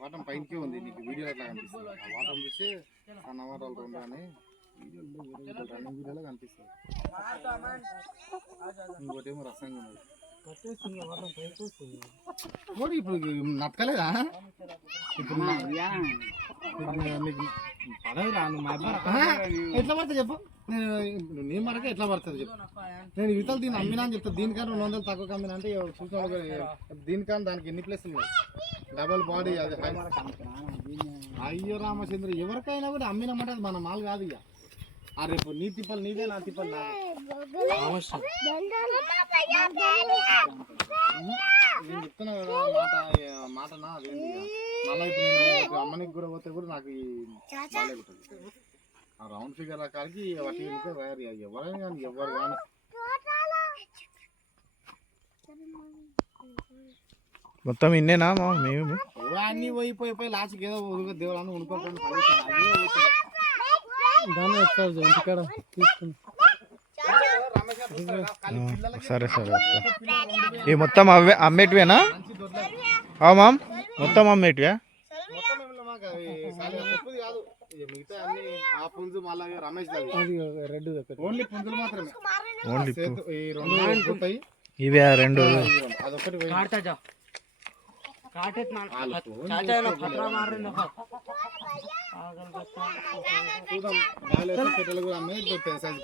వాటం పైనకే ఉంది, నీకు వీడియో ఎట్లా కనిపిస్తుంది? ఆ వాటం చూసి ఆ నవాటాలు రెండు అని రన్నింగ్ వీడియోలో కనిపిస్తుంది. ఇంకోటి ఏమో రసంగా ఉన్నది. ఇప్పుడు నక్కలేదా? ఇప్పుడు పడదురా నువ్వు ఎట్లా పడుతుంది చెప్పు? నేను మరక ఎట్లా పడుతుంది చెప్పు? నేను ఇతలు దీన్ని అమ్మినా అని చెప్తాను. దీనికన్నా 200 తక్కువ అమ్మినా అంటే చూసిన దీనికన్నా దానికి ఎన్ని ప్లేసులు ఉన్నాయి? డబల్ బాడీ అది. అయ్యో రామచంద్ర, ఎవరికైనా కూడా అమ్మినామంటే అది మన మాల్ కాదు. ఇక రేపు నీ తిప్పలు నీదే, నా తిప్పలు నాదే. నేను చెప్తున్నా కదా మాట నా అదేంటి. మళ్ళీ ఇప్పుడు నేను అమ్మనికి కూడా పోతే కూడా నాకు ఆ రౌండ్ ఫిగర్ రకాలకి వాటి తయారు ఎవరైనా కానీ ఎవరు కానీ మొత్తం ఇన్నేనా మేము అన్నీ పోయిపోయి లాస్ట్కి ఏదో దేవుళ్ళని ఉనుకోకుండా ఇంటికాడ తీసుకుని. సరే సరే. ఈ మొత్తం అమ్మేటివేనా? మామ్ మొత్తం అమ్మేటివే? మిగతా అన్ని ఆ పుంజు మళ్ళీ రమేష్ రెడ్ ఓన్లీ పుంజులు మాత్రమే. ఈ రెండు పోతాయి, ఇవే రెండు. అదొకటి పెట్టలు కూడా అమ్మే సైజ్